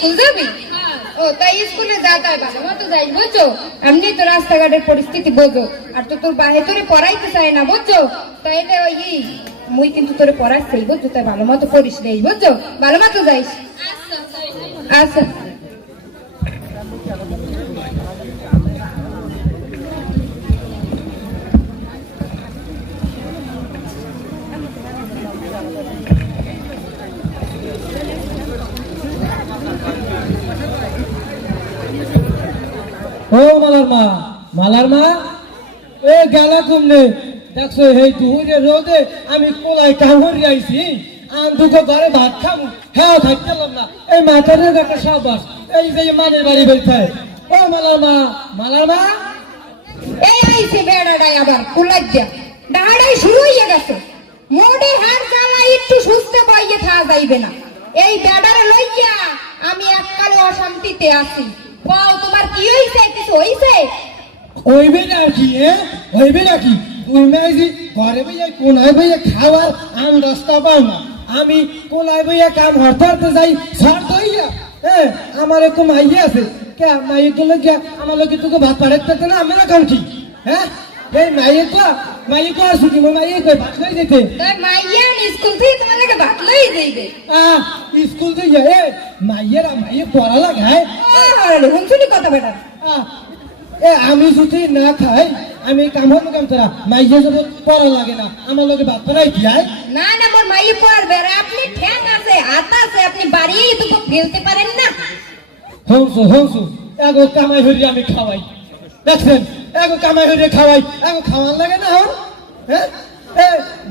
School যাবি? ও তাই স্কুলে যা তাই ভালো মতো যাই বুঝছো, এমনি তো রাস্তাঘাটের পরিস্থিতি বোঝো, আর তো তোর বাহে তোরে পড়াইতে চায় না বুঝছো, তাইলে ওই মুই কিন্তু তোরে পড়াচ্ছি বুঝছো, তাই ভালো মতো পড়িস দেই বুঝছো, ভালো মতো যাইস। আচ্ছা ও মালার মা এ গেলা কমনে দেখছো এই তুই রোদে আমি কোলাই কামড়ি আইছি আন দুটো ঘরে ভাত খাবো হ্যাঁ থাকতেলাম না এই মাথার একটা সাবাস এই যে মানের বাড়ি বেলছে ও মালার মা এই আইছে বেড়াটাই আবার কুলাজ্জা দাঁড়াই শুরু হয়ে গেছে, মোড়ে হার জ্বালা একটু সুস্থ বইয়ে থাকা যাইবে না, এই বেড়ারে লইয়া আমি এককালে অশান্তিতে আছি। বাও তোমার কি হইছে, কিছু হইছে? হইবে নাকি হইবে নাকি তুই মেজি ঘরে বইয়া কোনায় বইয়া খাওয়ার আম রাস্তা পাও না, আমি কোনায় বইয়া কাম হরতে হরতে যাই ছাড় দইয়া হ্যাঁ আমার একটু মাইয়ে আছে কে মাইয়েগুলো গিয়া আমার লোকে তোকে ভাত পাঠাতে না আমরা কাম কি হ্যাঁ এই মাইয়ে তো আসুকি মাইয়ে কই ভাত খাই দিতে তোর মাইয়া স্কুল থেকে তোমাকে ভাত লই যাইবে। স্কুল থেকে এ মাইয়ে পড়া লাগায় আরে হুনছুনি কথা বেটা। এ আমি যদি না খাই আমি কাম হবো কাম তোরা মাইয়ে যদি পড়া লাগে না আমার লোকে ভাত পাঠাই দিয়ায় না না মোর মাইয়ে পড়বে, আর আপনি ঠ্যাং আছে হাত আছে আপনি বাড়িয়েই তো ফেলতে পারেন না। হংসু এগো কামাই হরি আমি খাওয়াই দেখছেন এগো কামাই হরি খাওয়াই এগো খাওয়ার লাগে না হন হ্যাঁ এ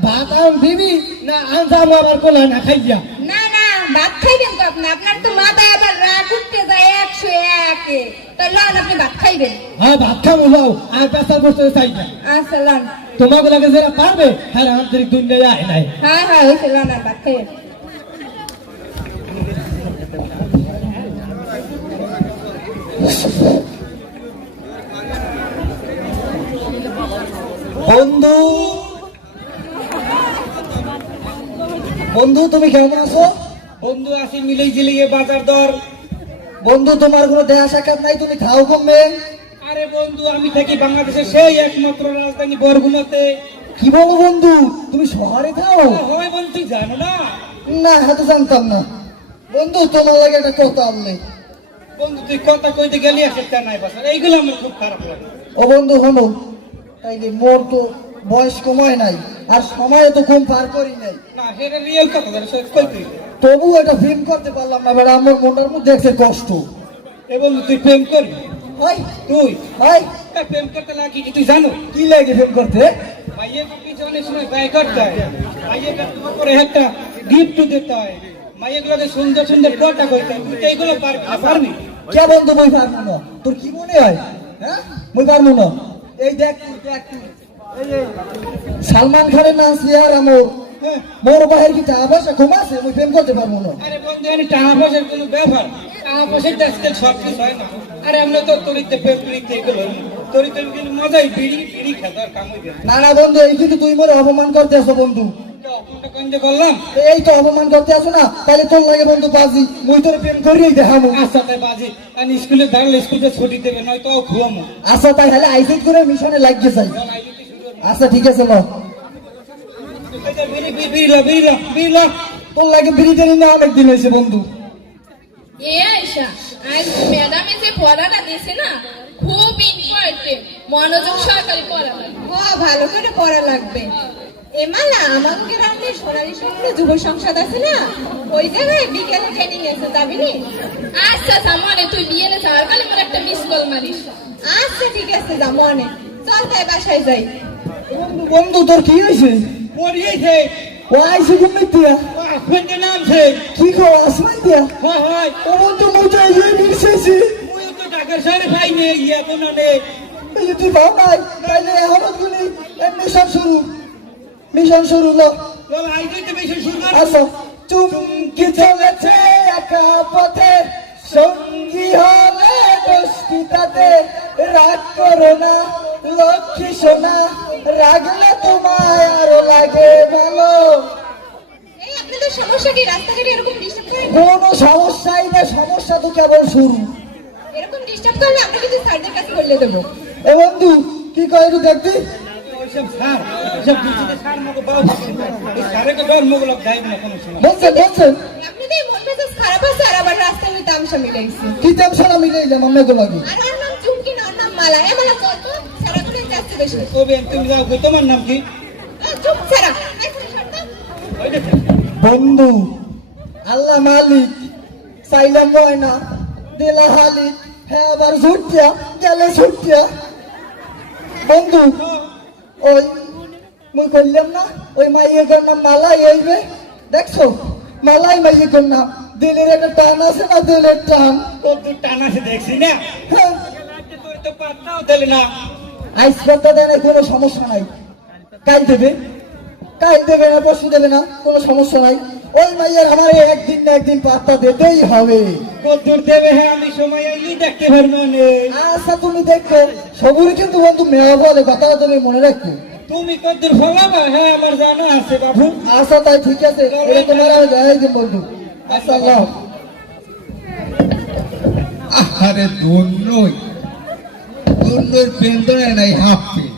ভাত আন দিবি না আন যাবো আবার কোলা না খাইয়া না না ভাত খাইবেন তো আপনি, আপনার তো মাথায় আবার রাগ উঠতে যায় 101 তাই লন আপনি ভাত খাইবেন। হ্যাঁ ভাত খাবো যাও আর পেশার বসতে চাই না। আচ্ছা লন তোমাকে লাগে যারা পারবে হ্যাঁ আন্তরিক দুনিয়ায় আয় নাই হ্যাঁ হ্যাঁ হয়েছে লন আর ভাত খাইবেন। বন্ধু বন্ধু তুমি কেমন আছো? বন্ধু আছি মিলেই জিলিয়ে বাজার দর। বন্ধু তোমার কোনো দেহা সাক্ষাৎ নাই, তুমি খাও কমবে? আরে বন্ধু আমি থাকি বাংলাদেশের সেই একমাত্র রাজধানী বরগুনাতে। কি বলো বন্ধু তুমি শহরে খাও? হয় বন্ধু তুই জানো না? না হ্যাঁ তো জানতাম না। বন্ধু তোমার লাগে একটা কথা আনলে। বন্ধু তুই কথা কইতে গেলি একটা নাই বাসা এইগুলো আমার খুব খারাপ লাগে। ও বন্ধু হলো তাইলে মোর তো বয়স কমায় নাই আর সময় তো কম পার করি নাই না সেটা রিয়েল কথা কইতে তবু এটা প্রেম করতে পারলাম না বেড়া আমার মনের মধ্যে একটা কষ্ট। এবং তুই প্রেম করবি ভাই তুই ভাই প্রেম করতে লাগি তুই জানো কি লাগে প্রেম করতে? ভাইয়ের পিছনে সময় ব্যয় করতে হয়, ভাইয়ের তোমার করে একটা গিফট দিতে হয়, মাইয়ের গুলোকে সুন্দর সুন্দর কথা কইতে হয়, তুই এইগুলো পারবি? কে বন্ধু মই পারবো না? তোর কি মনে হয় হ্যাঁ মই পারবো না? এই দেখ সালমান খানের নাচ আর আমার মোর বাহির কি টাকা পয়সা কম আছে আমি প্রেম করতে পারবো না। আরে বন্ধু আমি টাকা পয়সার কোনো ব্যাপার, টাকা পয়সার আজকাল সব কিছু হয় না। আরে আমরা তো তরিতে প্রেম করিতে এগুলো তরিতে কিন্তু মজাই বিড়ি খেতে কাম হইবে না। না বন্ধু এই কিন্তু তুই মোর অপমান করতে আসো বন্ধু। করলাম এই তো অপমান করতে আসো না, তাহলে তোর লাগে বন্ধু বাজি মুই তোর প্রেম করিয়ে দেখাবো। আচ্ছা তাই বাজি আমি স্কুলে দাঁড়ালে স্কুলে ছুটি দেবে নয় তো ঘুমাবো। আচ্ছা তাই হলে আইসিট করে মিশনে লাগিয়ে যাই। আচ্ছা ঠিক আছে লো তোর লাগে বিড়িটা নিয়ে অনেকদিন হয়েছে বন্ধু। এ আয়শা আজ ম্যাডামে যে পড়াটা দিয়েছে না খুব ইম্পর্টেন্ট, মনোযোগ সহকারে পড়া লাগবে। ও ভালো করে পড়া লাগবে। এমালা আমাদের গ্রামে সোনালী সংঘ যুব সংসদ আছে না, ওই জায়গায় বিকেলে ট্রেনিং আছে, যাবি নি? আচ্ছা আচ্ছা মনে তুই বিয়েলে যাওয়ার কালে মোর একটা মিস কল মারিস। আচ্ছা ঠিক আছে যা মনে, চল তাই বাসায় যাই। বন্ধু বন্ধু তোর কি হয়েছে? পড়িয়েছে ও আইসে ঘুমে দিয়া কোনটা নামছে কি গো আসমান দিয়া হয় হয় ও বন্ধু মোটা এই মিশেছে ওই তো টাকার সারে ভাই নে ইয়া কোনানে এই তুই বাবা ভাই তাইলে আমার গুলি মিশন শুরু লো বল আইতে মিশন শুরু কর। আচ্ছা চুমকি চলেছে একা পথে সঙ্গী হলে দোস্তিতাতে রাগ করো না লক্ষ্মী সোনা রাগলে তোমায় আরো লাগে ভালো। এই আপনি তো আপনাদের সমস্যা কি? রাস্তাঘাটে এরকম ডিস্টার্ব করেন? কোনো সমস্যাই না, সমস্যা তো কেবল শুরু। এরকম ডিস্টার্ব করলে আমরা কিন্তু স্যারদের কাছে বলে দেবো। এ বন্ধু কি কয় একটু দেখবি? ওইসব সার ওইসব ডিজিটাল সার মতো বাউ এই সারে তো ডর মোগলক যাইব না কোনো সময়। বলছেন বলছেন আপনাদের মন মেজাজ খারাপ আছে আর আবার রাস্তায় আমি তামসা মিলাইছি। কি তামসারা মিলাইলাম আমি এগুলো লাগে? আর ওর নাম চুমকি না, ওর নাম মালা। এ মালা চল তো, সারা করে যাচ্ছে বেশি। কবে তুমি যাও কই, তোমার নাম কি? চুপ সারা। এখন সরতা। ওই যে বন্ধু আল্লাহ মালিক, চাইলাম ময়না দিলা হালিক, হ্যাঁ আবার ছুটিয়া গেলে ছুটিয়া। বন্ধু ওই মুই করলাম না, ওই মাইয়ের নাম মালাই হইবে, দেখছো? মালাই মাইয়ের নাম। দিলের একটা টান আছে না, দিলের টান। কত টান আছে দেখছি না। হ্যাঁ, তুই তো পাত্তাও দিলি না। আইসপাতা দেয় না, কোনো সমস্যা নাই। কাল দেবে, কাল দেবে না, পরশু দেবে না, কোনো সমস্যা নাই। ওই মাইয়ের আমার একদিন না একদিন পাত্তা দিতেই হবে। কত দূর দেবে? হ্যাঁ আমি সময় আইলি দেখতে পারবো না। আচ্ছা তুমি দেখো, সবুরে কিন্তু বন্ধু মেয়া বলে, কথাটা তুমি মনে রাখো। তুমি কত দূর ফলাবা? হ্যাঁ আমার জানা আছে বাবু। আচ্ছা তাই ঠিক আছে, এটা তোমার আমি দেখাই দিন বন্ধু। আচ্ছা আল্লাহ। আরে দন্যই দন্যর পেন্দরে নাই হাফ পেন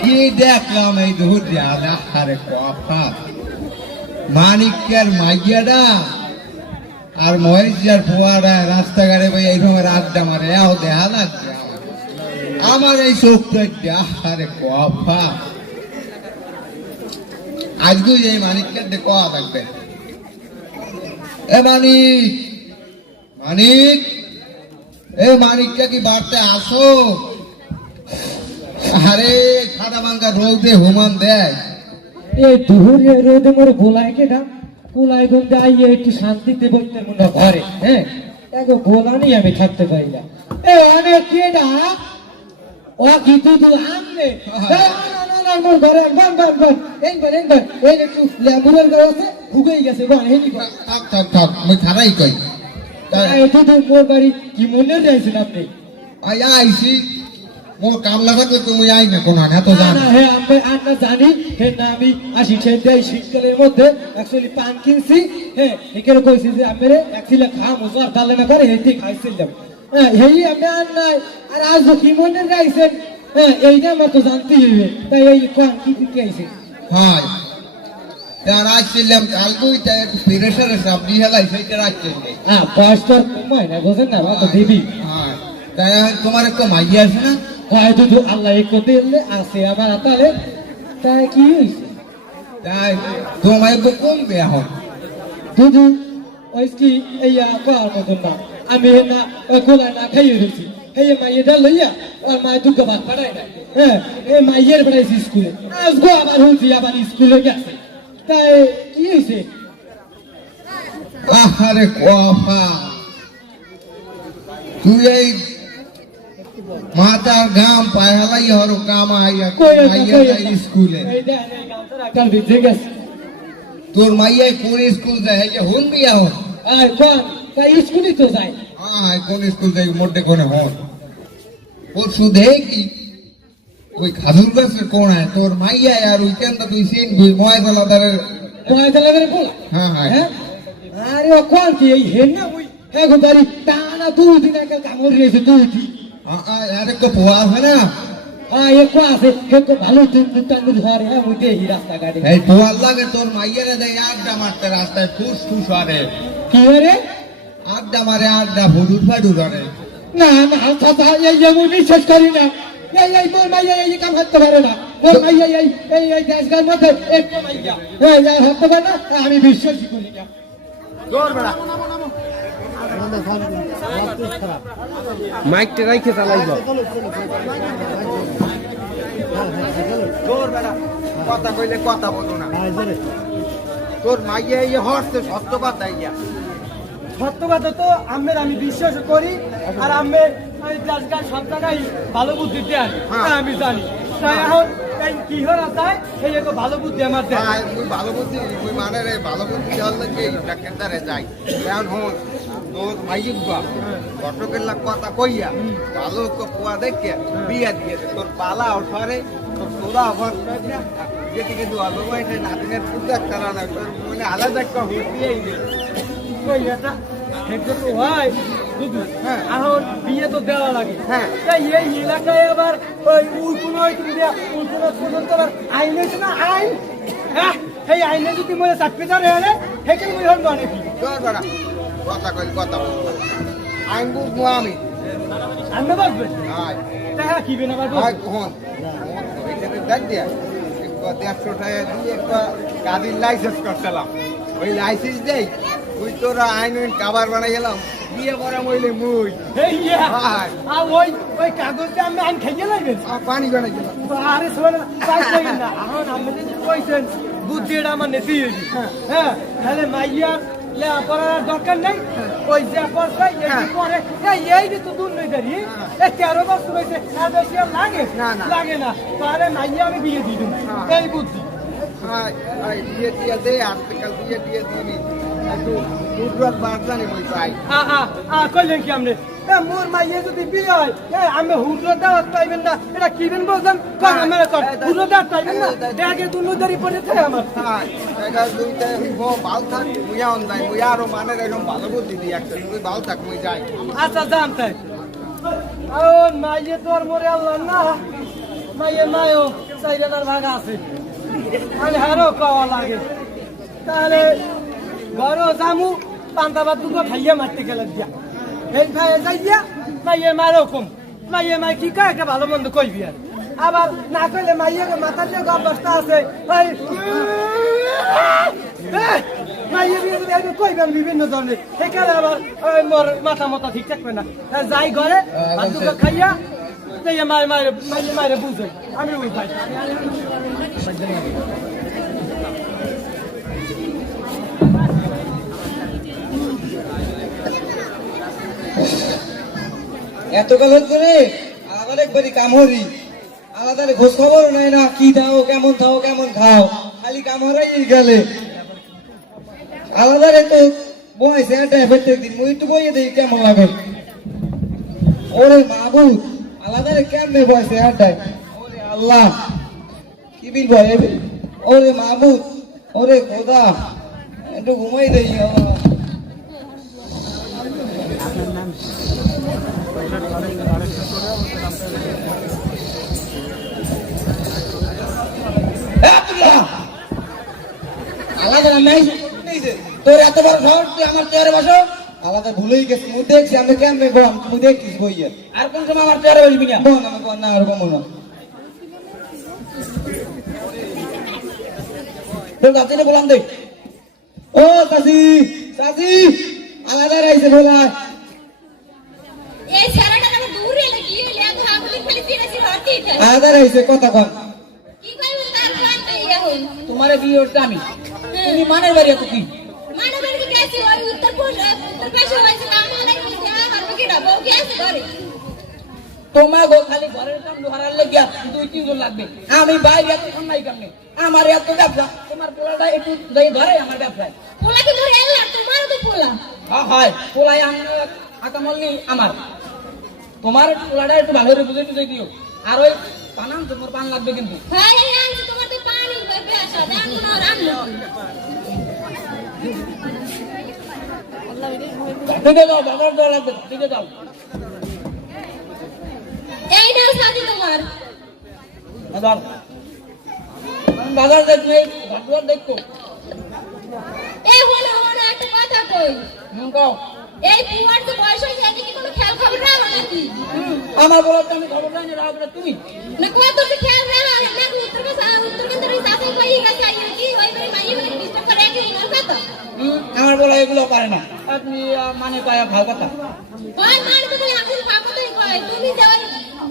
কি দেখলাম এই ধরে আরে কথা মানিকের মাইয়াডা আর মহেশার পোয়াডা রাস্তাঘাটে ভাই এইরকম আড্ডা মারে এও দেখা লাগছে আমার এই চোখটা আরে কথা আজকে এই মানিককে দেখা লাগবে এ মানিক মানিক এ মানিকটা কি বাড়তে আসো আরে খাদা ভাঙ্গা রোদে হুমান দেয় এই দুপুরে রোদে মোরে গোলায় কে না গোলায় গন্ধে আইয়ে একটু শান্তিতে বলতে মনে ঘরে হ্যাঁ দেখো গোলা নেই আমি থাকতে পারি না এ অনেক কে না ও কি তুই আমনে না মোর ঘরে বান বান বান এই একটু লেবুরের ঘরে আছে ঢুকেই গেছে বান এই নি থাক থাক থাক আমি খারাই কই তুই মোর বাড়ি কি মনে রাখছেন আপনি আইসি মোর কামলা থাকলে তুমি আই না কোন এত না জান না হে আমি আন্না জানি হে না আমি আসি ছেড়ে এই শীতকালের মধ্যে অ্যাকচুয়ালি পান কিনছি হ্যাঁ এখানে কইছি যে আমি একদিলে খামো জ্বর ডালে না করে হেঁটে খাইছিলাম হ্যাঁ হেই আমি আন্নাই আর আজ কি মনে রাখছেন হ্যাঁ এইটা আমার তো জানতেই হবে তাই এই কোন কি আইছে হয় তার আসছিলাম কালকুই তাই একটু প্রেশারে সাপ দিয়ে হেলাই সেইটা রাখছিলাম হ্যাঁ বয়সটার কমায় না বুঝেন না আমার তো দেবী হয় তাই তোমার একটা মাইয়া আছে না হয় দুধু আল্লাহ এক দিলে আছে আমার আতালে তাই কি হইছে তাই তোমার একটু কমবে এখন দুধু ওই কি এইয়া করার মতন না আমি না গোলা না খাইয়ে দিচ্ছি এই মাইয়েটা লইয়া আর মায়ের দুঃখ ভাত পাঠায় না হ্যাঁ এই মাইয়ের বেড়াইছি স্কুলে আজগো আবার হয়েছি আবার স্কুলে গেছে তাই কি হয়েছে আরে কফা তুই এই মাতার গাম পায়লাই হর কাম আইয়া স্কুলে এই দেন এই গামছার আকাল ভিজে গেছে তোর মাইয়াই কোন স্কুল যায় এই যে হন বিয়া হন আর কোন তাই স্কুলই তো যায় কোন স্কুল যাই মোটে কোনে হন পরশু দেখি ওই খাজুর গাছের কোনায় তোর মাইয়া আর ওই কেনটা তুই চিনবি ময়দালাদারের পয়দা করে বল হ্যাঁ হ্যাঁ হ্যাঁ আরে ও কোন কি এই হেন না ওই হ্যাঁ গো বাড়ি টানা দুদিন আগে কামড় দিয়েছে দুটি আরে কো পোয়া আছে না এক আছে এক ভালো টানুর ঘরে হ্যাঁ ওই দেহি রাস্তাঘাটে এই পোয়ার লাগে তোর মাইয়ারে দেয় আড্ডা মারতে রাস্তায় ফুস ফুস আরে কি রে আড্ডা মারে আড্ডা ফুডুর ফাডুর আরে না না কথা এই আমি বিশ্বাস করি না এই মোর মাইয়া এই কাম করতে পারে না মোর মাইয়া এই দেশগার মধ্যে এক মাইয়া এই হতে পারে না আমি বিশ্বাসই করি না মাইকটা রাইখে চালাইব। কথা কইলে কথা বলো না তোর মাইয়া এই হরছে সত্যবাদ দাইয়া সত্য কথা তো আমের আমি বিশ্বাস করি আর আমের ওই দেশগান সব জায়গায় ভালো বুদ্ধি দেন আমি জানি তাই এখন এই কি হরা যায় সেই এক ভালো বুদ্ধি আমার দেয় মুই ভালো বুদ্ধি মুই মানে রে ভালো বুদ্ধি হলে কি ডাক্তারে যাই এখন হন তোর মাইক বা ঘটকের লাগ কথা কইয়া ভালো পোয়া দেখে বিয়া দিয়ে তোর পালা ওঠারে তোর তোলা হওয়ার যেদিকে দোয়া দেবো এটা নাতিনের পূজা করা না মানে আলাদা একটা হুটিয়েই নেই কই এটা এটা তো হয় বুঝলি হ্যাঁ। এখন বিয়ে তো দেওয়া লাগে হ্যাঁ। তাই এই এলাকায় আবার ওই উল্কুনো উল্কুনো পর্যন্ত আবার আইন হয়েছে না আইন হ্যাঁ এই আইনে যদি মনে চাকরি ধরে হলে সেখানে মনে হন মানে কি জোর করা কথা কইল কথা বলবো আইন বুঝবো আমি আমি বলবেন আয় টাকা কি বেন আবার আয় কখন ওইখানে দেখ দিয়া একবার 150 টাকা দিয়ে একবার গাড়ির লাইসেন্স করছিলাম ওই লাইসেন্স দেই ওই তোরা আইন কাবার বানাই গেলাম বিয়ে করা মইলে মুই এই ইয়া হায়। আর ওই কাগজটা আমি আইন খাইয়ে লাগবেন পানি বানাই গেলাম আরে শোন পাইছেন না এখন আপনি যদি কইছেন বুদ্ধিটা আমার নেতি হ্যাঁ তাহলে মাইয়ার লেখাপড়ার দরকার নেই ওই যে পড়াই এই করে এই যে তো দূর নই দাঁড়ি এই 13 বছর হয়েছে আর বেশি আর লাগে না, না। লাগে না তাহলে মাইয়া আমি বিয়ে দিয়ে দেবো এই বুদ্ধি আয় আয় বিয়ে দিয়ে দে আজকাল বিয়ে দিয়ে দিবি একটু দুধ বার জানি মই পাই কইলেন কি আপনি মোর মাইয়ে যদি বিয়ে হয় আমি হুড়ো দাওয়াত পাইবেন না এটা কিবেন বলছেন কর আমার কর হুড়ো দাওয়াত পাইবেন না ব্যাগে দুনুদারি পড়েছে আমার হ্যাঁ এটা দুইটা গো বাল থাক মুইয়া অন যাই মুইয়া আরো মানে এরকম ভালো বুদ্ধি দি একটা তুই বাল থাক মুই যাই আচ্ছা যান তাই ও মাইয়ে তোর মোরে আল্লাহ না মাইয়ে মায়ও চাইরানার ভাগা আছে আমি হারো পাওয়া লাগে তাহলে ঘরও জামু পান্তাবাদ দুটো খাইয়া মারতে গেলে দিয়া এই ভাই যাইয়া মাইয়ে মারও কম মাইয়ে মাই কি কয় একটা ভালো মন্দ কইবি আর আবার না কইলে মাইয়ের মাথার যে অবস্থা আছে ওই মাইয়ে বিয়ে যদি আমি কইবেন বিভিন্ন ধরনের সেখানে আবার ওই মোর মাথা ঠিক থাকবে না যাই ঘরে আর দুটো খাইয়া যাইয়া মাইয়ে মায়ের বুঝে আমি ওই ভাই এত গলত করে আলাদা একবারই কাম হরি আলাদা খোঁজ খবর নাই না কি দাও কেমন খাও কেমন খাও খালি কাম হরাই গেলে আলাদা রে তো বয়সে একটা প্রত্যেক দিন মুই একটু বইয়ে দিই কেমন লাগে ওরে মাহবুব আলাদা রে কেমনে বয়সে আড্ডায় ওরে আল্লাহ কি বিল ভয় ওরে মাহবুব ওরে খোদা একটু ঘুমাই দেই আলাদা নাই তোর এত বড় শহর তুই আমার চেয়ারে বসো আলাদা ভুলেই গেছি মুই দেখছি আমি কেমনে বম তুই দেখছিস বইয়ে আর কোন সময় আমার চেয়ারে বসবি না বল আমি কোন না আর কমো না তোর কাছে বললাম দেখ ও চাচি চাচি আলাদা রাইছে বলাই এই সারাটা না দূরে লাগি লেখা আমি খালি তিরাছি হতি আলাদা রাইছে কথা কম কি কইব তার কোন ইয়া হই তোমারে বিয়ে করতে আমি তুমি মানের বাড়ি এত কি মানবের কি আছে ওই উত্তর পাশে হইছে না মানে কি দেয়া হবে কি না বউ কি আছে ঘরে তোমার গো খালি ঘরের কাম ধরার লাগিয়া 2-3 জন লাগবে আমি বাইরে এত নাই কামনে আমার এত ব্যবসা তোমার পোলাটা একটু দেই ধরে আমার ব্যবসায় পোলা কি ধরে এলা তোমার তো পোলা হ্যাঁ হয় পোলাই আমার আকামল নেই আমার তোমার পোলাটা একটু ভালো করে বুঝে দিও আর ওই পানাম তোমার পান লাগবে কিন্তু হ্যাঁ এই আনছি তোমার তো পানি বেবে আসা জানো না রান্না ঠিক আছে যাও বাবার দেওয়া লাগবে ঠিক আছে যাও এই নাও সাথী তোমার বাজার বাজার দেখবে ঘাটুয়ার দেখো এই হলো হলো একটা কথা কই কও এই পুয়ার তো বয়স হয়েছে এতে কি কোনো খেয়াল খবর রাখো নাকি আমার বলার তো আমি খবর জানি রাখবে তুমি না কত তো খেয়াল রাখো না উত্তর কেন্দ্রে সাথে কই গেছে আই কি ওই বাড়ি মাইয়ে বলে ডিস্টার্ব করে কি না কথা আমার বলা এগুলো পারে না আপনি মানে পায়া ভালো কথা ওই মানে তো বলে আপনি পাপতই কয় তুমি যে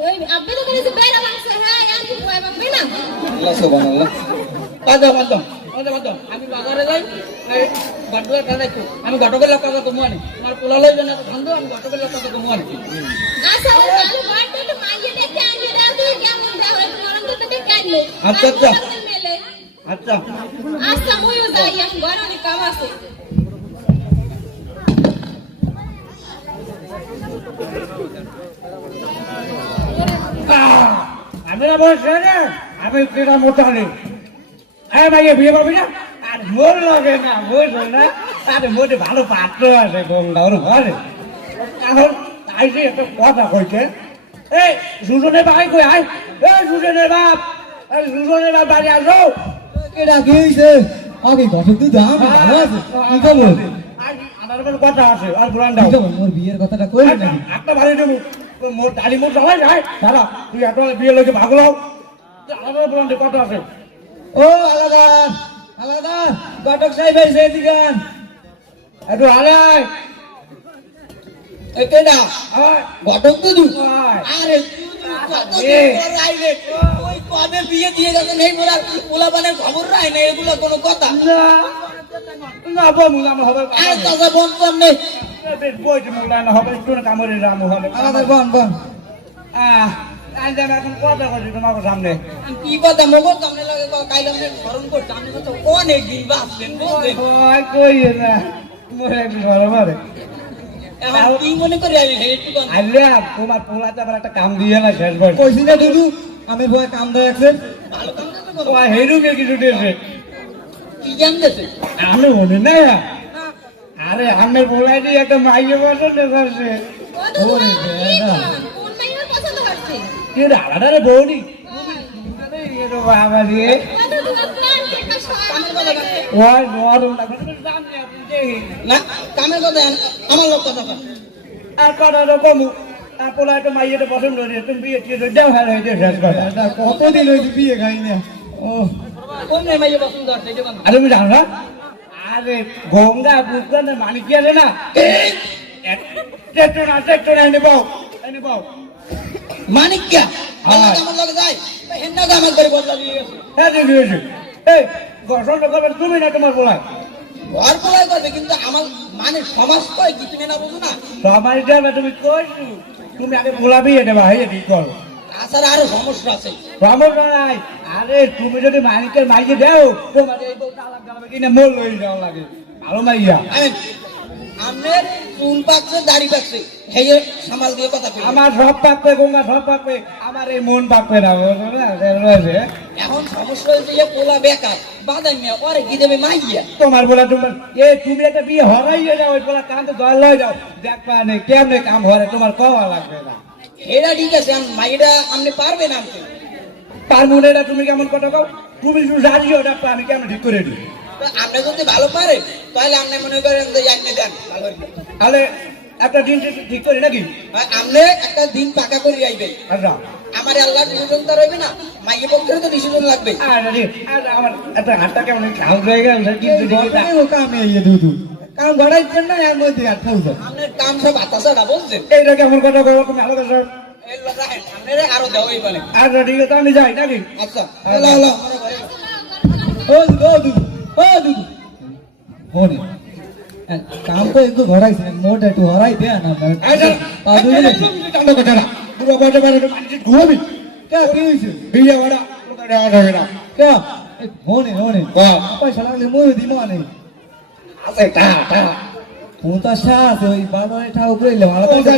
ওই আপনি তো বলেছে বেড়া বানছে হ্যাঁ আর কি কয় বাপ না আল্লাহ সুবহানাল্লাহ বাদ আমি বাজারে যাই এই ঘাটুয়ার কাছে দেখো আমি ঘটকের লোক কাছে কমু আনি আমার পোলা লই জানা ধান্দ আমি ঘটকের লোক কাছে কমু আনি আচ্ছা ওই ভালো বাড়তে তো মাইয়ে দেখতে আনি দাও তুই কেমন দাও তোমার তো দেখতে আইলো আচ্ছা আচ্ছা আচ্ছা মইও যাই এখন ঘরে অনেক কাম আছে আমি না বলছি আমি কেটা মোটা নেই হ্যাঁ ভাইয়া বিয়ে পাবি না? আর মোর লাগে না, বুঝলো না? আরে মোটে ভালো পাত্র আছে গঙ্গার ঘরে। এখন আইসি একটা কথা কইছে, এই সুজনের ভাই কই আয়, এই সুজনের বাপ, এই সুজনের বাপ বাড়ি আসো। কেডা কি হইছে? আগে ঘটক তুই দাম ভালো আছে কি খবর? আমার কোনো কথা আছে আর বুলান দাও। কি খবর? মোর বিয়ের কথাটা কইলি নাকি? একটা বাড়ি দেবো মোর ডালি মোট সবাই যায় দাদা, তুই একটা বিয়ে লোকে ভাগল হও, আলাদা বুলান কথা আছে। ও আলাদা আলাদা ঘটক সাহেব এসে দিগান একটু আলাই কেডা আয় ঘটক তুই আয়। আরে এ, ওই কবে বিয়ে দিয়ে গেছেন এই পোলা বানের খবর রাই না এগুলো কোনো কথা না না বমুলাম হবে আর তাজা বন সামনে বইতে মুলাম হবে একটু কামড়ে রামু হবে আলাদা বন বন আজ আমি এখন কথা বলছি তোমাকে সামনে। কি কথা মগর সামনে লাগে কাইলাম স্মরণ করতে আমি তো অনেক দিন বাঁচলেন বুঝলেন ওই কই না মোরে একটু ঘরে মারে এখন কি মনে করে আইলেন একটু কোন আল্লাহ তোমার পোলাতে আবার একটা কাম দিয়ে না শেষ বয়স কইছি না দুদু আমি ভয় কাম দেয় আছেন ভালো কাম তো করো ওই হেরুকে কিছু দিয়েছে কি জান দেছে আমি মনে না আরে আমের পোলাই দিয়ে একটা মাইয়ে পছন্দ করছে কোন মাইয়া পছন্দ করছে? কি রে আলাদা রে বৌদি আরে এর বাবা রে কত তোমার প্ল্যান একটা কামের কথা বল। ওই নরম লাগবে সামনে আপনি দেখি না কামের কথা আমার লোক কথা বল। আর কথা রকম আর পোলাই তো মাইয়েটা পছন্দ করে তুমি বিয়ে কি দাও হ্যাঁ হয়েছে শেষ কথা কতদিন হইছে বিয়ে খাই না ও কোন মাইয়া পছন্দ করছে এটা বল। আরে তুমি জানো না আরে গঙ্গা বুঝলেন মালিক কি আছে না ট্রেক্টর এনে পাও মানিক কে হ্যাঁ। আমার লোক যায় হেন্না কামের করে বদলা দিয়ে গেছে হ্যাঁ দিদি হয়েছে এই গঠন করবেন তুমি না তোমার পোলাই ঘর পোলাই করবে কিন্তু আমার মানে সমাজ কয় কি তুমি না বুঝো না সবাই যাবে তুমি কইছো তুমি আগে পোলাবি এটা ভাই ঠিক করো তাছাড়া আরো সমস্যা আছে সমস্যা নাই আরে তুমি যদি মালিকের মাইকে দাও তোমার এই বউ তালাক দেওয়া কিনা মোল লই যাওয়া লাগে ভালো মাইয়া আপনার চুল পাকছে দাড়ি পাকছে হেয়ে সামাল দিয়ে কথা কই আমার সব পাকবে গঙ্গা সব পাকবে আমার এই মন পাকবে না বুঝছো না? রয়েছে এখন সমস্যা হয়েছে যে পোলা বেকার বাদাই মেয়ে ওরে কি দেবে মাইয়া তোমার বলা তোমার তুমি একটা বিয়ে হরাইয়ে যাও ওই বলা কাম তো জল লয়ে যাও দেখবা নেই কেমনে কাম হরে তোমার কওয়া লাগবে না এটা ঠিক আছে মাইটা আপনি পারবেন আনতে তার মনে এটা তুমি কেমন কথা কও তুমি শুধু রাজিও ডাক্তা আমি কেমন ঠিক করে দিই তো আপনি যদি ভালো পারেন তাহলে আপনি মনে করেন যে আপনি দেন ভালো হইবে। তাহলে একটা দিন ঠিক করি নাকি আর আপনি একটা দিন পাকা করে আইবেন আচ্ছা আমার আল্লাহ ডিসিশন তো রইবে না মাইয়ে পক্ষের তো ডিসিশন লাগবে আমার একটা হাতটা কেমন খাও হয়ে গেল কাম বাড়াইছেন না এর মধ্যে আর খাউছেন আপনার কাম সব বাতাসাটা বলছেন এইটা কেমন কথা কও তুমি আলাদা স্যার এই লোক রাখেন আপনারে আরো দেও এই বলে আচ্ছা ঠিক আছে আমি যাই নাকি আচ্ছা হ্যালো হ্যালো কাম তো একটু ঘরাইছে মোট একটু হরাই দে না ঘুমাবি কি হয়েছে বিয়ে ওরা হবে না মনে পয়সা লাগলে মই দিব মানে আছে টা পুতা আছে ওই বাজারে ঠাউ কইলে ভালো আচ্ছা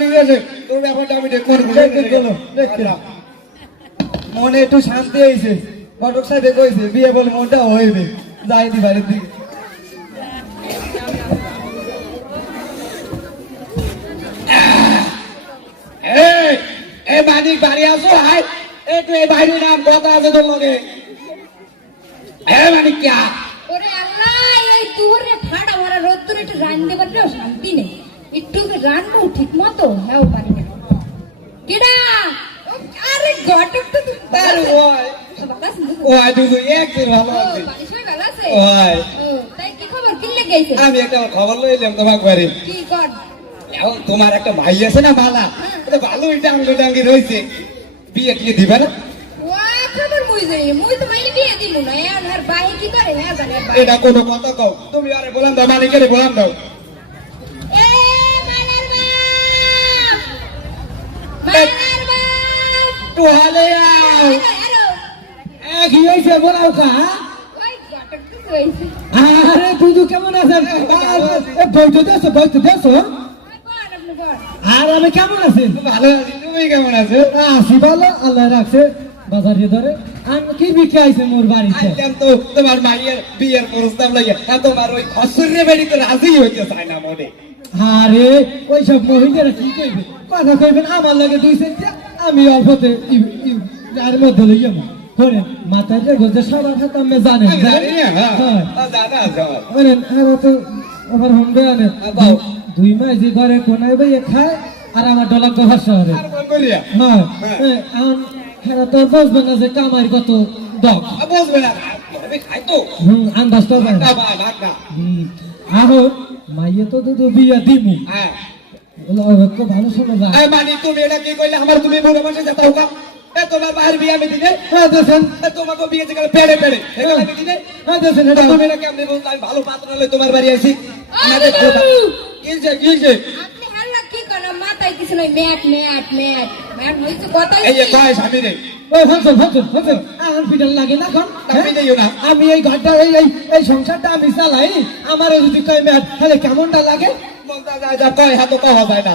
ঠিক আছে তোর ব্যাপারটা আমি দেখবো মনে একটু শান্তি হয়েছে ঘটক সাহেব কইছে বিয়ে বলে মনটা হইবে যাইনি বাড়ির দিকে এই মানিক বাড়ি আসো হাই একটু এই বাইরের নাম কথা আছে তোর লগে মানিক কে ওরে আল্লাহ এই তুহরে ঠাডা ভরা রোদ্দুর একটু রান্ধতে পারলেও শান্তি নেই একটু রান্না ঠিক মতো হ্যাঁ পারি না কেডা আরে ঘটক তো তার ওই ওই দুটো একদিন ভালো আছে ওই তাই কি খবর কিনলে গেছে আমি একটা খবর লইলাম তোমাকে বাড়ি কি কর এখন তোমার একটা ভাই আছে না মালা এটা ভালোই ডাঙ্গি ডাঙ্গি রয়েছে বিয়ে টিয়ে দিবে না ওয়া খবর মুই যাই মুই তো মাইলে বিয়ে দিমু না আর বাহি কি করে হ্যাঁ জানে এটা কোনো কথা কও তুমি আরে বলাম দাও মালিকের বলাম দাও এ মালার বাপ মালার বাপ তো হালে আও হ্যালো কি হয়েছে বলাও কা ওই ঘটক তো কইছে আরে তুই কেমন আছেন বইতে দেছো আপনি কর আর আমি কেমন আছেন ভালো আছি তুমি কেমন আছো আছি ভালো আল্লাহ রাখছে বাজারে ধরে আমি কি বিকে আইছে মোর বাড়িতে আইতাম তো তোমার মাইয়ের বিয়ের প্রস্তাব লাগে আর তোমার ওই খসুরে বেড়ি তো রাজি হইতে চায় না মনে। আরে ওইসব মহিলারা কি কইবে কথা কইবেন আমার লাগে 2 সেন্ট আমি অল্পতে আর মধ্যে লইয়া করেন মাথায় যে বলতে সবার হাতে আমি জানেন আমি জানি না, হ্যাঁ। জানা আছে আমার। করেন আর তো ওভার হোম দেয়ানে 2 মাস যে ঘরে কোনায় বইয়ে খায় আর আমার ডলার গভর শহরে আর মন করিয়া হ্যাঁ এখন হেরা তো বুঝবে না যে কামাই কত দক বুঝবে না আমি খাই তো আন্দাজ তো পায় না। না ভাই ভাগ না। এখন মাইয়ে তো দুধ বিয়া দিমু হ্যাঁ খুব ভালো শোনা যায় এই মানে তুমি এটা কি কইলে আমার তুমি বুড়ো মানুষের যেতে হোক এ তোমার বাহির বিয়ে আমি দিনে হ্যাঁ দেখেন তোমাকে বিয়ে যে পেড়ে পেড়ে এগুলো আমি দিনে হ্যাঁ দেখেন এটা তুমি এটা কেমনে বলতো আমি ভালো পাত্র হলে তোমার বাড়ি আইছি আমাদের কিলছে আপনি হাল্লা কি করেন মাথায় কিছু নাই ম্যাট ম্যাট ম্যাট ম্যাট হইছে কথাই এই যে কয় স্বামী রে ওই হচ্ছে আন পিটাল লাগে না এখন আমি দিও না আমি এই ঘরটা এই সংসারটা আমি চালাই আমার যদি কই ম্যাট তাহলে কেমনটা লাগে বলতা যায় যা কয় হাতে কওয়া যায় না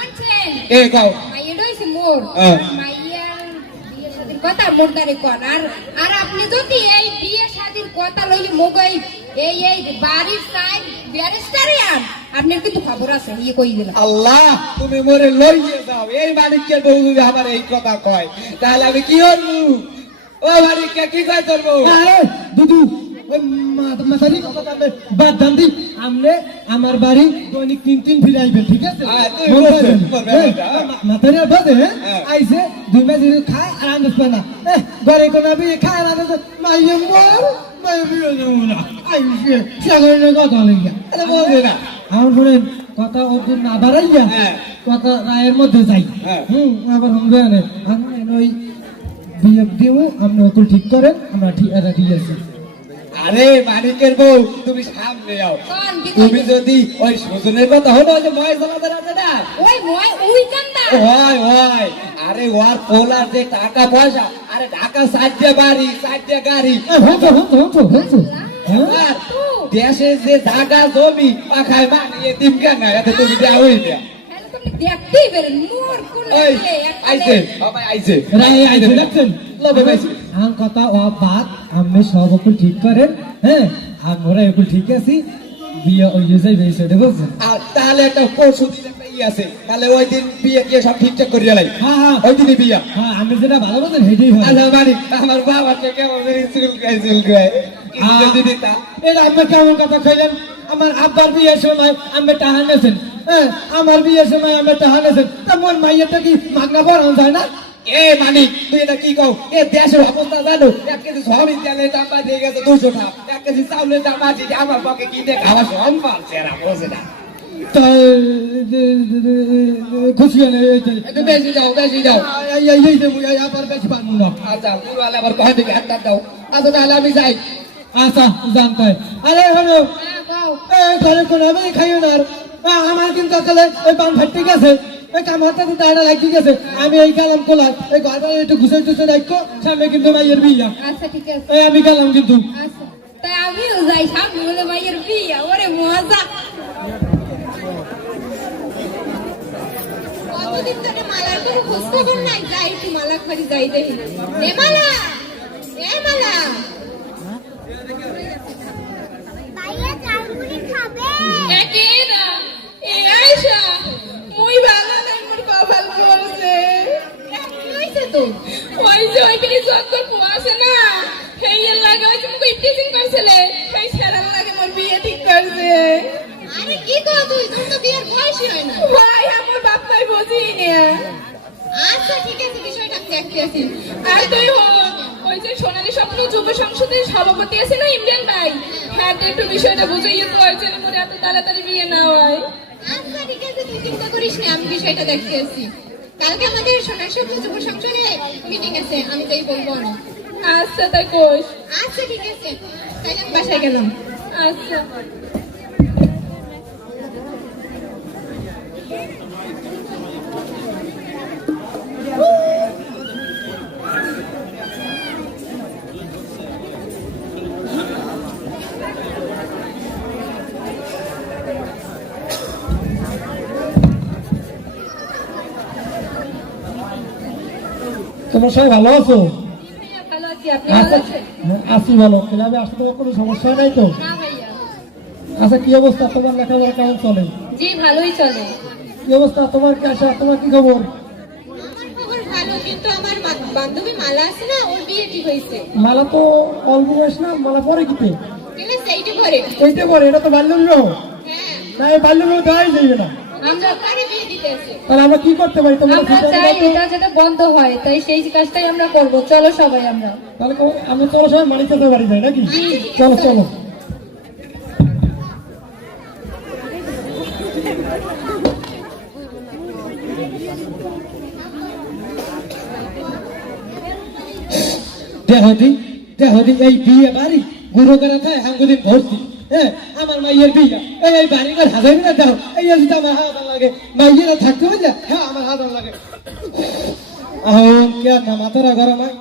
আনছেন এ কও মাইয়ের হইছে মোর হ্যাঁ। মাইয়ার বিয়ে শাদীর কথা মোরদারে কর আর আপনি যদি এই বিয়ে শাদীর কথা লইলে মগই এই বাড়ির সাইড ব্যারিস্টারিয়ান আপনার কিন্তু খবর আছে ইয়ে কই দিলাম আল্লাহ তুমি মোরে লইয়ে যাও এই মানিককে বউ যদি আমার এই কথা কয় তাহলে আমি কি করব ও মানিককে কি কয় তোর বউ আরে দুদু ওই মাথারি কথা কামে বাদ দাম দি আমনে আমার বাড়ি দৈনিক 3 ফিরাইবে ঠিক আছে হ্যাঁ, তুই বলছিস, বলবে, হ্যাঁ। মাথারি বাদে হ্যাঁ। আইছে 2 মাস ধরে খায় আর আনন্দ পায় না ঘরে কোন বি খায় আর আনন্দ মাইয়ে মর মাইয়ে বিয়ে দেবো না আইছে সাগরের কথা লাগিয়া আরে বলবে না আমার শুনেন কথা ওদের না বাড়াইয়া হ্যাঁ। কথা রায়ের মধ্যে যাই হ্যাঁ। আবার আমরা ওই বিয়ে দিও আপনি ওকে ঠিক করেন আমরা ঠিক আছে আরে মানিকের বউ তুমি সামনে যাও কোন কি তুমি যদি ওই সুজনের কথা হলো যে মহেশ আমাদের আছে না ওই মই ওই কান্দা হয় হয় আরে ওর পোলার যে টাকা পয়সা আরে ঢাকা সাইডে বাড়ি সাইডে গাড়ি আর দেশে যে জায়গা জমি পাখায় মানিয়ে দিমকা না এতে তুমি দেওয়া হই দেয়া হ্যালো তুমি দেখতেই বেরেন মোর কোন ওই ছেলে আইছে বাবা আইছে রায় আইছে দেখছেন লবে আইছে আম কথা ও বাত আমি সব ওকে ঠিক করেন হ্যাঁ আমরা ওকে ঠিক আছি বিয়ে ওই যে যাইবে সেটা বুঝছেন আর তাহলে একটা পরশু দিন একটা ই আছে তাহলে ওই দিন বিয়ে দিয়ে সব ঠিকঠাক করিয়া লাই হ্যাঁ ওই দিনই বিয়া হ্যাঁ আমি যেটা ভালো বলছেন হেঁটেই হয় আচ্ছা মানিক আমার বাবাকে কেমন চুল গায় যদি তা এটা আপনি কেমন কথা কইলেন আমার আব্বার বিয়ের সময় আমি টাহা নেছেন হ্যাঁ আমার বিয়ের সময় আমি টাহা নেছেন তা মন মাইয়াটা কি মাগনা পড়ানো যায় না এ মানিক তুই এটা কি কও এ দেশের অবস্থা জানো 1 কেজি সয়াবিন তেলের দাম বাড়ে গেছে 200 টাকা 1 কেজি চাউলের দাম বাড়ছে আমার পক্ষে কিনে খাওয়া সম্ভব সেরা বোঝে না তা খুশি হলে একটু বেশি যাও এই যে আবার বেশি পারবো না আচ্ছা পুরোলে আবার কয় দিকে হাত দাও আচ্ছা তাহলে আমি যাই আচ্ছা জানতে আরে হলো হ্যাঁ গাও ঘরে কোনো আমি খাইও না আর আমার কিন্তু আসলে ওই পান ফাটতে গেছে ওই কাম হাতে দাঁড়া লাগি গেছে আমি এই গেলাম কোলা এই ঘরটা একটু ঘুষে টুসে রাখো সামনে কিন্তু মাইয়ের বিয়া আচ্ছা ঠিক আছে এই আমি গেলাম কিন্তু আচ্ছা তাই আমিও যাই সামনে বলে মাইয়ের বিয়া ওরে মজা কতদিন ধরে মালার কোনো খোঁজ খবর নাই যাই একটু মালা খালি যাই দেখি এ মালা একেরা এ আয়শা মুই ভালো নাই মোর কপাল পড়ছে কি হইছে তো ওই যে ওই বেজত আছে না সেই এর লাগে ওই যে মুই টিচিং করছিলে সেই ছেলের লাগে মোর বিয়ে ঠিক করছে আরে কি কও তুই তোর তো বিয়ের বয়সই হয় না ভাই আমার বাপ তাই বুঝি না আচ্ছা ঠিক আছে বিষয়টা দেখতে আসি আর তুই ওই যে সোনালী স্বপ্ন যুব সংসদের সভাপতি আছে না ইমরান ভাই হ্যাঁ তো একটু বিষয়টা বুঝাইয়া তো হয়েছে না মোরে এত তাড়াতাড়ি বিয়ে না হয় আচ্ছা ঠিক আছে তুই চিন্তা করিস না আমি বিষয়টা দেখতে আসি কালকে আমাদের সোনার স্বপ্ন যুব সংসদে মিটিং আছে আমি তাই বলবো না আচ্ছা তাই কোষ আচ্ছা ঠিক আছে তাহলে আমি বাসায় গেলাম আচ্ছা তোমরা সবাই ভালো আছো ভালো আছি, আপনি ভালো আচ্ছা আছেন? আসি ভালো, ক্লাবে আসতে তোমার কোনো সমস্যা নাই তো? না ভাইয়া। আচ্ছা কি অবস্থা তোমার, লেখাপড়া কেমন চলে? জি ভালোই চলে। কি অবস্থা তোমার, কি আশা, তোমার কি খবর? খবর ভালো, কিন্তু আমার বান্ধবী মালা আছে না, ওর বিয়ে ঠিক হয়েছে। মালা তো অল্প বয়স না, মালা পরে কিতে? তাহলে সেইটা করে। এইটা পরে, এটা তো বাল্য বিবাহ। হ্যাঁ, না এই বাল্য বিবাহ দেওয়াই যাইবে না। আমরা ওখানে বিয়ে দিতে আছি। তাহলে আমরা কি করতে পারি তোমরা? আমরা চাই এটা যাতে বন্ধ হয়, তাই সেই কাজটাই আমরা করব। চলো সবাই আমরা। তাহলে আমি চলো সবাই মানিক চাচার বাড়ি যাই নাকি? চলো চলো। দেখো দি এই বিয়ে বাড়ি গুরু করে থাকে হাঙ্গুদিন ভর্তি। হ্যাঁ আমার মাইয়ের বিয়ে, এই বাড়িঘর হাজারি না দাও, এই যদি আমার হাত লাগে মাইয়েরা থাকতে হবে। হ্যাঁ আমার হাত লাগে। কে না মাথারা গরম হয়।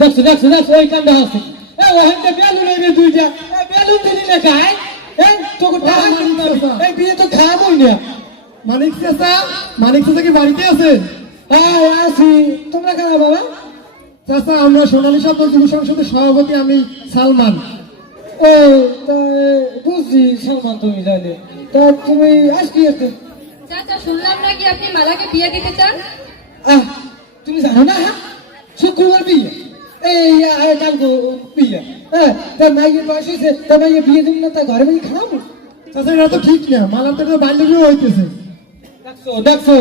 দেখছো দেখছো দেখছো ওই কান্দা আছে। ওখানটা বেলুন নেবে দুইটা, বেলুন দিলি না খায়। তোকে এই বিয়ে তো খাওয়াবোই না। মানিক চাচা, মানিক চাচা কি বাড়িতে আছে? হ্যাঁ আছি। তোমরা কেন বাবা? চাচা আমরা সোনালী শব্দ যুব সংসদের সভাপতি, আমি সালমান। ও তা বুঝছি সালমান, তুমি জানে তা তুমি আজকে আসতে। চাচা শুনলাম নাকি আপনি মালাকে বিয়ে দিতে চান? তুমি জানো না শুক্রবার বিয়ে, এই কালকে বিয়ে। হ্যাঁ তা মাইয়ের বয়স হয়েছে, তা মাইয়ের বিয়ে দিন না, তা ঘরে মাইয়ে খাওয়াবো। চাচা এটা তো ঠিক না, মালার তো বাল্য বিবাহ হইতেছে। দেখছো দেখছো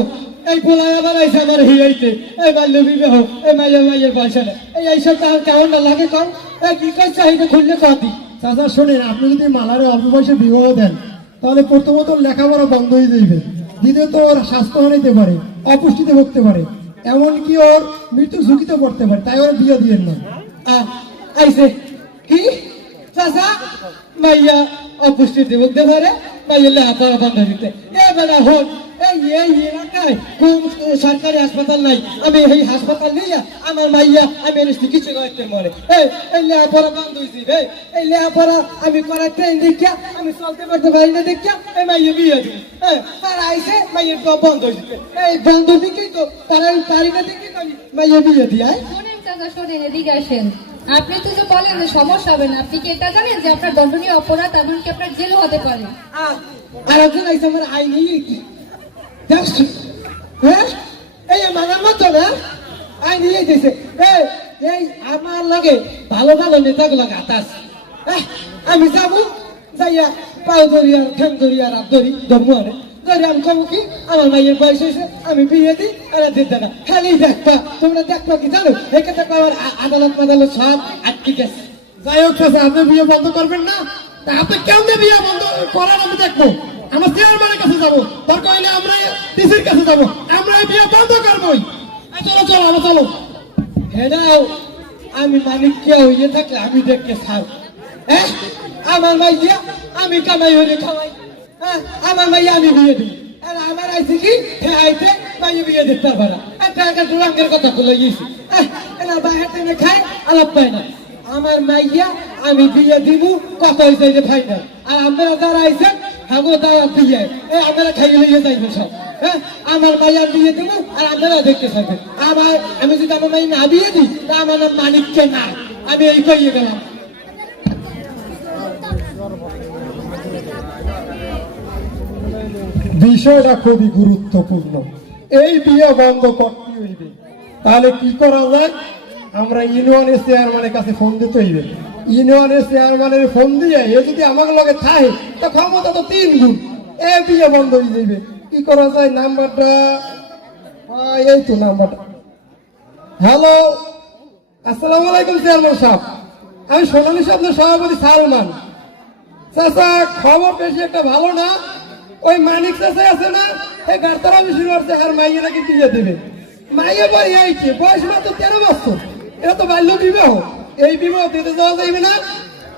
এই পোলায় আবার আইসা আমার হিয়াইতে, এই বাল্য বিবাহ, এই মাইয়ের বয়স না, এই এইসব কেমন না লাগে কম। কি কাজ চাহিদা খুললে কাঁদি। চাচা শোনেন, আপনি যদি মালারে অল্প বয়সে বিবাহ দেন তাহলে প্রথমত লেখাপড়া বন্ধ হয়ে যাইবে, দ্বিতীয়ত ওর স্বাস্থ্যহানি হতে পারে, অপুষ্টিতে ভুগতে পারে, এমনকি ওর মৃত্যু ঝুঁকিতে পড়তে পারে, তাই ওর বিয়ে দিয়েন না। আইসে কি চাচা মাইয়া অপুষ্টিতে ভুগতে পারে, মাইয়া লেখাপড়া বন্ধ দিতে এবার হন। এই এলাকায় কোন সরকারি হাসপাতাল নাই, আমি এই হাসপাতাল নিয়ে আমার মাইয়া আমি এনেছি কিছু করতে মরে। এই লেখাপড়া বন্ধ হয়েছি, এই লেখাপড়া আমি করাইতে দেখিয়া আমি চলতে পারতে পারি না দেখিয়া এই মাইয়া বিয়ে দিই। তারা আইসে মাইয়ের বন্ধ হয়েছে, এই বন্ধ দিকেই তো তারা পারি না দেখি মাইয়া বিয়ে দিয়ে। শোনেন চাচা শোনেন, এদিকে আসেন। আপনি তো যে বলেন যে সমস্যা হবে না, আপনি কি এটা জানেন যে আপনার দণ্ডনীয় অপরাধ, এমনকি আপনার জেলও হতে পারে? আর একজন আইসে আমার আইনি দেখছি। হ্যাঁ এই মানার মতো না আইনি দিয়েছে। এই আমার লাগে ভালো ভালো নেতাগুলো গাতাস, আমি যাবো যাইয়া পাও ধরি আর ঠ্যাং ধরি আর হাত ধরি ধর্ম আরে ধরি। আমি কব কি আমার মাইয়ের বয়স হয়েছে, আমি বিয়ে দিই আর দিতে না। খালি দেখবা, তোমরা দেখবা কি জানো, এখানে আমার আদালত মাদালত সব আটকে গেছে। যাই হোক চাচা, আপনি বিয়ে বন্ধ করবেন না, তা আপনি কেমনে বিয়ে বন্ধ করার আমি দেখবো। আমার চেয়ারম্যানের কাছে যাবো, দরকার হইলে আমরা ডিসির কাছে যাবো, আমরা এই বিয়ে বন্ধ করবোই। চলো চলো আমরা চলো। হেরাও আমি মালিক কে হইলে থাকলে আমি দেখতে ছাড়। আমার মাইয়া আমি কামাই হইলে খাওয়াই, আমার মাইয়া আমি বিয়ে দিই। আর আমার আইসি কি আইতে মাইয়া বিয়ে দিতে পারবে না। একটা রঙের কথা বলে গিয়েছি, এরা বাইরে খায় আলাপ পায় না। আমার মাইয়া আমি বিয়ে দিব, কত হয়েছে যে ভাই না। আর আমরা যারা আইসেন হাগো তারা বিয়ে আমরা খাইয়ে লইয়ে যাইবে সব। আমার মাইয়া বিয়ে দেবো আর আপনারা দেখতে থাকবেন। আমি যদি আমার মাই না বিয়ে দিই তা আমার নাম মানিককে না, আমি এই কইয়ে গেলাম। বিষয়টা খুবই গুরুত্বপূর্ণ, এই বিয়ে বন্ধ করতে হইবে। তাহলে কি করা যায়? আমরা ইউনিয়নের চেয়ারম্যানের কাছে ফোন দিতে হইবে। ইউনিয়নের চেয়ারম্যানের ফোন দিয়ে এ যদি আমার লগে থাকে তা ক্ষমতা তো 3 গুণ, এ বিয়ে বন্ধ হয়ে যাইবে। কি করা যায়? নাম্বারটা এই তো নাম্বারটা। হ্যালো, আসসালামু আলাইকুম চেয়ারম্যান সাহেব, আমি সোনালী শব্দের সভাপতি সালমান। চাচা খবর বেশি একটা ভালো না, ওই মানিক চাচা আছে না, এই গাড়তলা বেশি করছে আর মাইয়ে নাকি বিয়ে দেবে। মাইয়ে বাড়ি আইছে, বয়স মাত্র 13 বছর, এটা তো বাল্য বিবাহ, এই বিবাহ দিতে যাওয়া যাইবে না।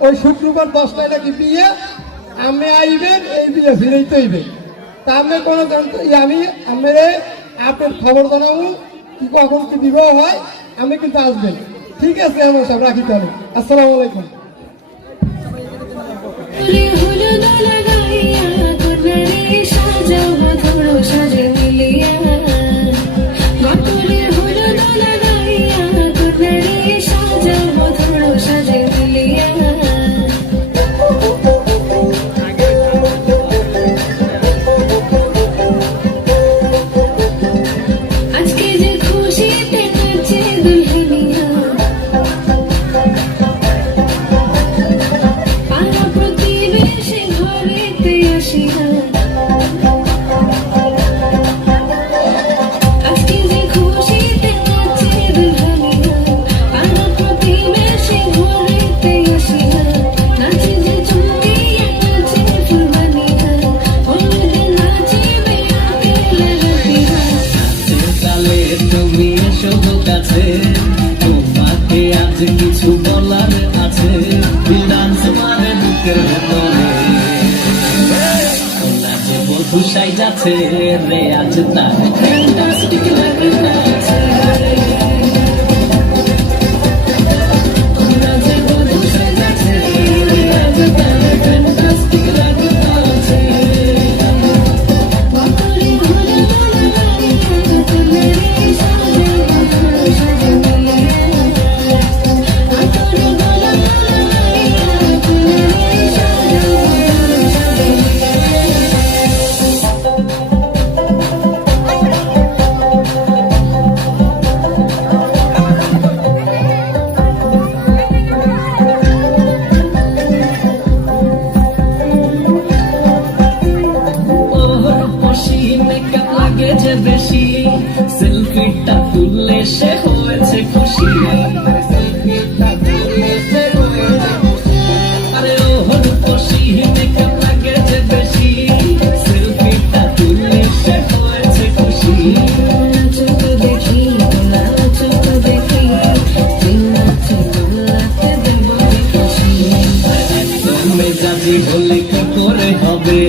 ওই শুক্রবার 10টায় নাকি বিয়ে, আমি আইবেন এই বিয়ে ফিরেইতে হইবে। তা আমি কোনো আমি আপনার খবর জানাবো কি কখন কি বিবাহ হয়, আমি কিন্তু আসবেন। ঠিক আছে আমার সব রাখি তাহলে, আসসালামু আলাইকুম। সাজে মিলিয়া दुल्हनिया पारा प्रतिवेशी घरेते आसिया আজকে যে খুশিতে নাচে দুল্হনিয়া পারা প্রতিবেশী ঘরেতে আসিয়া নাচে যে চুমকিয়ে নাচে ফুলবানিয়া হলুদে নাচিবে আকেলা রাতিয়া কালে তুমি এসো কাছে তোমাকে আজ কিছু বলার আছে ডান্স মানে বুকের ভেতরে নাচে বধু সাই যাচ্ছে রে আজ তার ফ্যান্টাস্টিক লাগে নাচে নাচে বধু সাই যাচ্ছে রে আজ তার ফ্যান্টাস্টিক লাগে নাচে বাতারি ভরা লাগাইয়া তুলে সাজে সাজে মিলিয়ে বাতারি ভরা লাগাইয়া তুলে সাজে সাজে মিলিয়ে ওর খুশি মেকআপ লাগে যে বেশি সেলফিটা তুললে সে হয়েছে খুশি আরে ওর খুশি মেকআপ লাগে যে বেশি সেলফিটা তুললে সে হয়েছে খুশি নাচো তো দেখি নাচো তো দেখি নাচো নাচতে দেব খুশি মেজাজি হলে কি করে হবে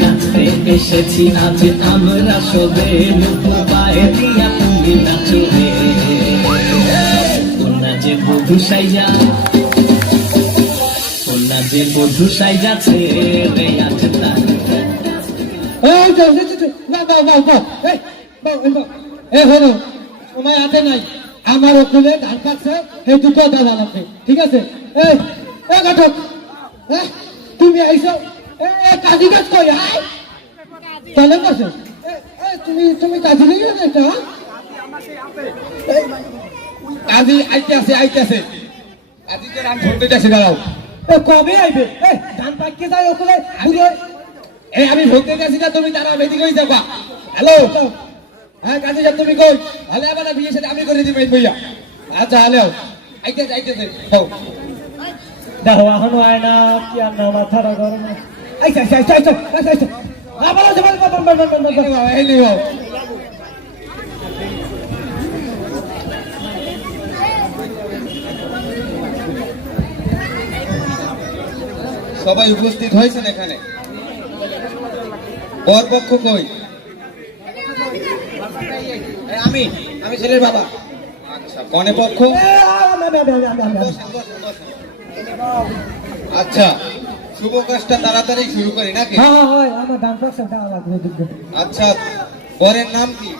নাচতে এসেছি আজ আমরা সবে নুপুর পায়ে দিয়া তুমি নাচো রে কন্যা যে বধূ সাইয়া কন্যা যে বধূ সাইয়াছে রে আজ তার এই তো বাহ বাহ বাহ বাহ এই বাহ বাহ এই হলো সময় হাতে নাই আমার ওখানে ধান পাচ্ছে এই দুটো দাদা লাগবে ঠিক আছে এই এই ঘটক তুমি আইছো কাজী কাজ কই আয় চলে বসে তুমি কাজী নিয়ে গেলে একটা কাজী আইতে আছে কাজীকে রান ধরতে যাচ্ছে দাঁড়াও কবে আইবে ধান পাকিয়ে যায় ওখানে বুড়ো এই আমি ভোগ দিতে যাচ্ছি না তুমি দাঁড়াও এদিকে হয়ে যাবা হ্যালো হ্যাঁ কাজী সাহেব তুমি কই হলে আবার বিয়ে সাথে আমি করে দিই ভাইয়া আচ্ছা হ্যালো আইতেছে হও দেখো এখনো আয় না কি আর না মাথাটা গরম আচ্ছা আচ্ছা আচ্ছা আচ্ছা আচ্ছা আচ্ছা আবার এই নিও সবাই উপস্থিত হয়েছেন এখানে বরপক্ষ কই আমি ছেলের বাবা আচ্ছা কনে পক্ষ আচ্ছা শুভ কাজটা তাড়াতাড়ি শুরু করি নাকি হ্যাঁ হ্যাঁ আমার ধান পাচ্ছে দেওয়া লাগবে আচ্ছা বরের নাম কি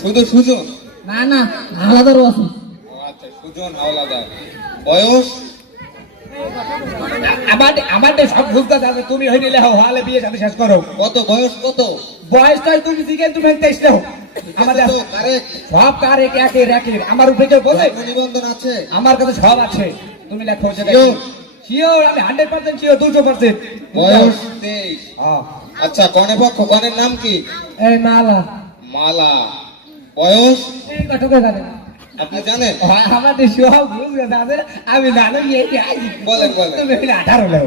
শুধু সুজন না না আলাদারও আছে ও আচ্ছা সুজন হাওলাদার বয়স আমার সব বুঝতে যাবে তুমি হয়ে নিলে হলে বিয়ে সাথে শেষ করো কত বয়স কত বয়সটাই তুমি দিকে তুমি তেইশ নাও আমাদের কারেক্ট সব কার একের আমার উপরে কেউ বলে নিবন্ধন আছে আমার কাছে সব আছে তুমি লেখো Sure? শিওর আমি 100% শিওর 200% বয়স 23 আচ্ছা কনে পক্ষ কনের নাম কি এই মালা মালা বয়স এই কটকে জানে আপনি জানেন আমাদের সব বুঝবে দাদা আমি জানো বলেন তুমি 18 নাও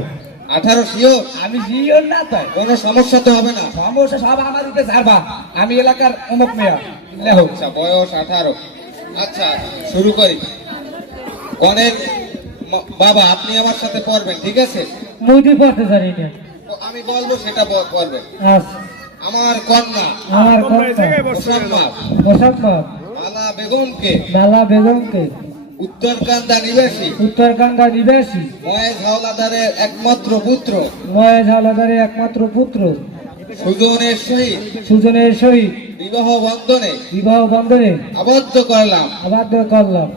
18 শিওর আমি শিওর না তাই কোনো সমস্যা তো হবে না সমস্যা সব আমার উপরে ছাড়বা আমি এলাকার অমুক মেয়া লেখো আচ্ছা বয়স 18 আচ্ছা শুরু করি কনের বাবা আপনি আমার সাথে পড়বেন ঠিক আছে মুই পড়তে জানি না আমি বলবো সেটা পড়বেন আচ্ছা আমার কন্যা আমার কথা মোসাম্মদ মোসাম্মদ মালা বেগমকে মালা বেগমকে উত্তরকান্দা নিবাসী উত্তরকান্দা নিবাসী মহেশ হাওলাদারের একমাত্র পুত্র মহেশ হাওলাদারের একমাত্র পুত্র সুজনের সহিত সুজনের সহিত বিবাহ বন্ধনে আবদ্ধ করলাম করলাম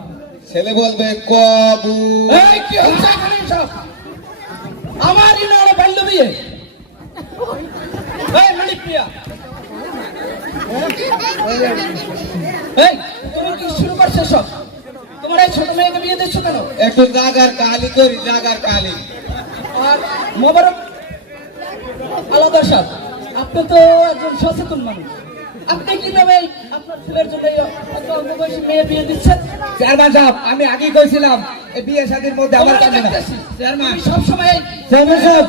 ছেলে বলবে কবু এই কি হচ্ছে এখানে সব আমার ইনারে বাল্য বিয়ে এই মালিক মিয়া এই তুমি কি শুরু করছো সব? তোমার এই ছোট মেয়েকে বিয়ে দিচ্ছ কেন? একটু জাগার কালি করি, জাগার কালি। আর মোবারক আলাদা সাহেব, আপনি তো একজন সচেতন মানুষ, আপনি কিভাবে আপনার ছেলের জন্য এই এত অল্প বয়সী মেয়ে বিয়ে দিচ্ছেন? চেয়ারম্যান সাহেব, আমি আগেই কইছিলাম এই বিয়ে শাদীর মধ্যে আমার কাছে না। চেয়ারম্যান সবসময় চেয়ারম্যান সাহেব,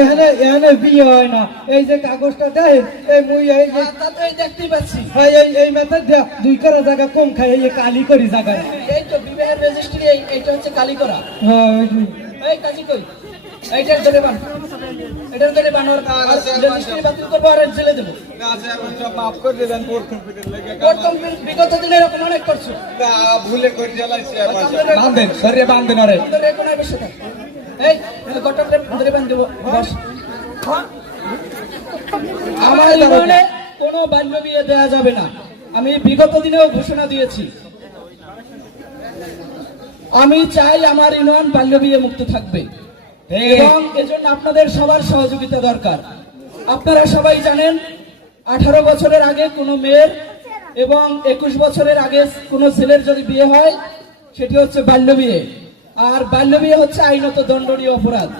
এখানে এখানে বিয়ে হয় না। এই যে কাগজটা দেয়, এই মুই এই যে তা তো এই দেখতেই পাচ্ছি। এই মেথড দিয়া 2 করা জায়গা কম খাই, এই কালি করি জায়গা। এই তো বিবাহের রেজিস্ট্রি, এইটা হচ্ছে কালি করা। হ্যাঁ ওইটাই। এই কাজী কই, এইটার ধরে বান, এটার ধরে বানোর রেজিস্ট্রি বাতিল করবো আর জেলে দেবো। মাফ করে দেবেন, প্রথম ফিরে লেগে প্রথম বিগত দিনে এরকম অনেক করছো। ভুলে করে জ্বালাইছি আমার বান্ধেন, শরীরে বান্ধেন ওরে। ধরে কোনো বেশি থাক। এই গটকরে ধরে বান দেবো। বস। আমার ইউনিয়নে কোনো বাল্য বিয়ে দেওয়া যাবে না। আমি বিগত দিনেও ঘোষণা দিয়েছি, আমি চাই আমার ইউনিয়ন বাল্য বিয়ে মুক্ত থাকবে এবং এজন্য আপনাদের সবার সহযোগিতা দরকার। আপনারা সবাই জানেন 18 বছরের আগে কোনো মেয়ের এবং 21 বছরের আগে কোনো ছেলের যদি বিয়ে হয় সেটি হচ্ছে বাল্য বিয়ে, আর বাল্য বিয়ে হচ্ছে আইনত দণ্ডনীয় অপরাধ।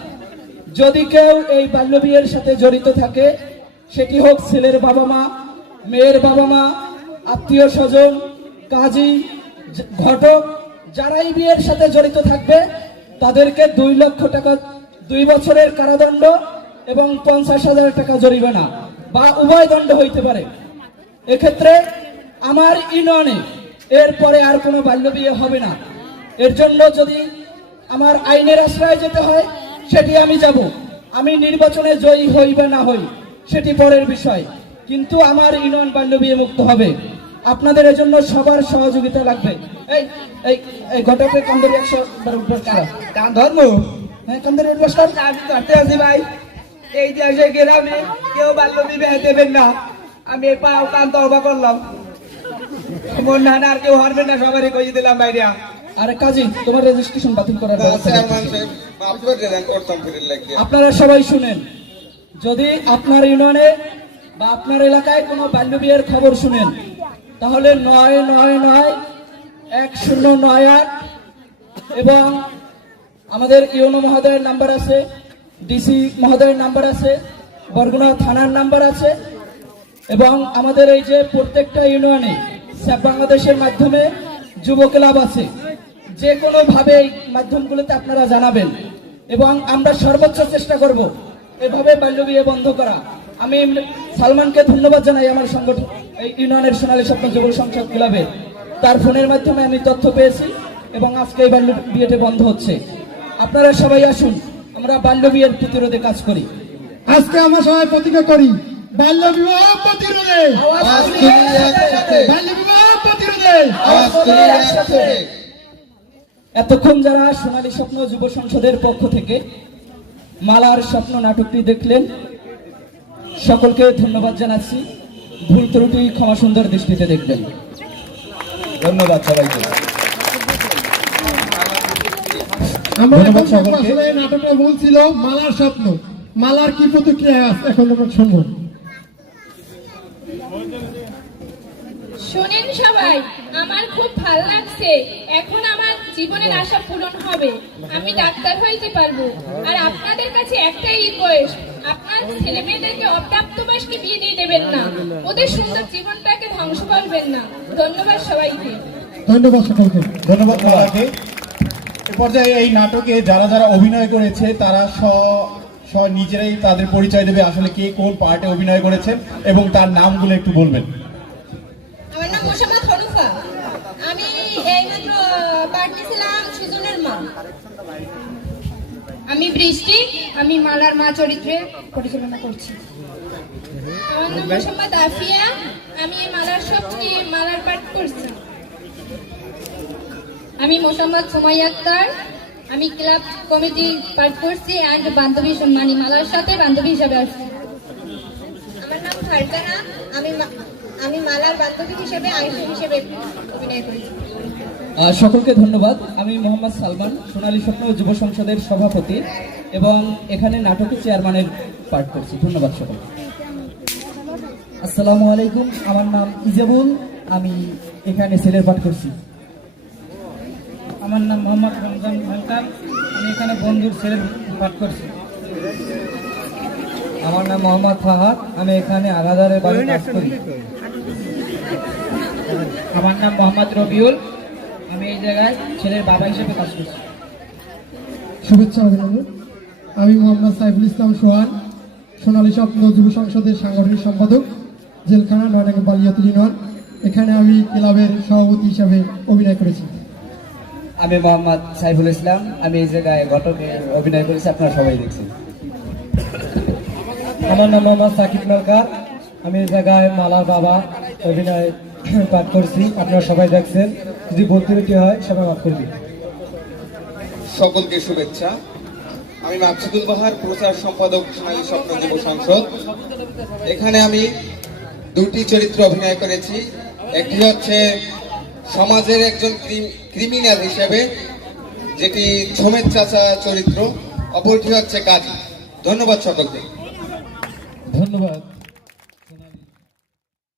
যদি কেউ এই বাল্য বিয়ের সাথে জড়িত থাকে, সেটি হোক ছেলের বাবা মা, মেয়ের বাবা মা, আত্মীয় স্বজন, কাজী, ঘটক, যারাই বিয়ের সাথে জড়িত থাকবে তাদেরকে 2 লক্ষ টাকা 2 বছরের কারাদণ্ড এবং 50,000 টাকা জরিমানা বা উভয় দণ্ড হইতে পারে। এক্ষেত্রে আমার ইউনিয়নে এরপরে আর কোনো বাল্য বিয়ে হবে না। এর জন্য যদি আমার আইনের আশ্রয়ে যেতে হয় সেটি আমি যাব। আমি নির্বাচনে জয়ী হই বা না হই সেটি পরের বিষয়, কিন্তু আমার ইউনিয়ন বাল্য বিয়ে মুক্ত হবে। আপনাদের এজন্য সবার সহযোগিতা লাগবে। এই এই এই ঘটকের কান্দরি 100 উপর কারা দান ধর্ম হ্যাঁ কান্দরি উঠবাস আমি করতে আছি ভাই। এই দেশে গ্রামে কেউ বাল্য বিবাহ দেবেন না। আমি এই পাও কান তওবা করলাম, মন না আর কেউ হারবেন না, সবারই কইয়ে দিলাম ভাইরা। আরে কাজী, তোমার রেজিস্ট্রেশন বাতিল করার ব্যবস্থা করছি। চেয়ারম্যান সাহেব মাফ করে দেবেন, প্রথম ফিরে লেগে আপনারা সবাই শুনেন, যদি আপনার ইউনিয়নে বা আপনার এলাকায় কোনো বাল্য বিয়ের খবর শুনেন তাহলে 999-1098 এবং আমাদের ইউনো মহোদয়ের নাম্বার আছে, ডিসি মহোদয়ের নাম্বার আছে, বরগুনা থানার নাম্বার আছে এবং আমাদের এই যে প্রত্যেকটা ইউনিয়নে স্যাপ বাংলাদেশের মাধ্যমে যুব ক্লাব আছে। যে কোনো ভাবে এই মাধ্যমগুলোতে আপনারা জানাবেন এবং আমরা সর্বোচ্চ চেষ্টা করব এভাবে বাল্য বিয়ে বন্ধ করা। আমি সালমানকে ধন্যবাদ জানাই, আমার সংগঠন এই ইউনিয়নের সোনালী স্বপ্ন যুব সংসদ ক্লাবে, তার ফোনের মাধ্যমে আমি তথ্য পেয়েছি এবং আজকে এই বাল্য বিয়েটি বন্ধ হচ্ছে। আপনারা সবাই আসুন, আমরা বাল্য বিয়ের প্রতিরোধে কাজ করি। আজকে আমরা সবাই প্রতিজ্ঞা করি, বাল্য বিবাহ প্রতিরোধে, বাল্য বিবাহ প্রতিরোধে। এতক্ষণ যারা সোনালী স্বপ্ন যুব সংসদের পক্ষ থেকে মালার স্বপ্ন নাটকটি দেখলেন, সকলকে ধন্যবাদ জানাচ্ছি। ভুল ত্রুটি ক্ষমা সুন্দর দৃষ্টিতে দেখবেন। ধন্যবাদ সবাইকে। ধন্যবাদ সকলকে। এই নাটকটা ভুল ছিল, মালার স্বপ্ন। মালার কি প্রতিক্রিয়া এখন আমরা শুনবো। শোনেন সবাই, আমার খুব ভালো লাগছে। এখন আমার জীবনের আশা পূরণ হবে, আমি ডাক্তার হইতে পারবো। আর আপনাদের কাছে একটাই রিকোয়েস্ট, আপনার ছেলে মেয়েদেরকে অপ্রাপ্ত বয়স্কে বিয়ে দিয়ে দেবেন না, ওদের সুন্দর জীবনটাকে ধ্বংস করবেন না। ধন্যবাদ সবাইকে। ধন্যবাদ সকলকে। ধন্যবাদ মালাকে। এ পর্যায়ে এই নাটকে যারা যারা অভিনয় করেছে তারা নিজেরাই তাদের পরিচয় দেবে, আসলে কে কোন পার্টে অভিনয় করেছেন এবং তার নামগুলো একটু বলবেন। আমার নাম মোসাম্মদ হনুফা, আমি এইমাত্র পাঠ নিয়েছিলাম সুজনের মা। আমি বৃষ্টি, আমি মালার মা চরিত্রে পরিচালনা করছি। আমার নাম মোসাম্মদ আফিয়া, আমি মালার স্বপ্নে মালার পাঠ করছি। আমি মোসাম্মদ সুমাইয়া আক্তার, আমি ক্লাব কমিটি পাঠ করছি অ্যান্ড বান্ধবী সম্মানী মালার সাথে বান্ধবী হিসাবে আসছি। আমার নাম ফারজানা, আমি মালার বান্ধবী হিসেবে আইসি হিসেবে অভিনয় করেছি। সকলকে ধন্যবাদ। আমি মোহাম্মদ সালমান, সোনালী স্বপ্ন যুব সংসদের সভাপতি এবং এখানে নাটকের চেয়ারম্যানের পাঠ করছি। ধন্যবাদ সকলকে। আসসালামু আলাইকুম, আমার নাম ইজাবুল, আমি এখানে ছেলের পাঠ করছি। আমার নাম মোহাম্মদ রমজান ভান্টার, আমি এখানে বন্ধুর ছেলের পাঠ করছি। আমার নাম মোহাম্মদ ফাহাদ, আমি এখানে আগাদারের বাড়ি কাজ করি। আমার নাম মোহাম্মদ রবিউল, আমি এই জায়গায় ছেলের বাবা হিসেবে কাজ করছি। শুভেচ্ছা অভিনন্দন। আমি মোহাম্মদ সাইফুল ইসলাম সোহান, সোনালী স্বপ্ন যুব সংসদের সাংগঠনিক সম্পাদক, জেলখানা নয়ডাঙ্গা বালিয়াতুল ইউনিয়ন। এখানে আমি ক্লাবের সভাপতি হিসাবে অভিনয় করেছি। আমি মোহাম্মদ সাইফুল ইসলাম, আমি এই জায়গায় ঘটকে অভিনয় করেছি, আপনারা সবাই দেখছেন। আমার নাম মোহাম্মদ সাকিব মালকার, আমি এই জায়গায় মালার বাবা অভিনয় পাঠ করছি, আপনারা সবাই দেখছেন। যদি বলতে বেশি হয় সবাই মাফ করবি। সকলকে শুভেচ্ছা। আমি মাকসুদুল বাহার, প্রচার সম্পাদক সোনালী স্বপ্ন যুব সংসদ। এখানে আমি দুটি চরিত্র অভিনয় করেছি। একটি হচ্ছে সমাজের একজন ক্রিমিনাল হিসেবে, যেটি ঝোমের চাচা চরিত্র। অপরটি হচ্ছে কাজী। ধন্যবাদ সকলকে। ধন্যবাদ।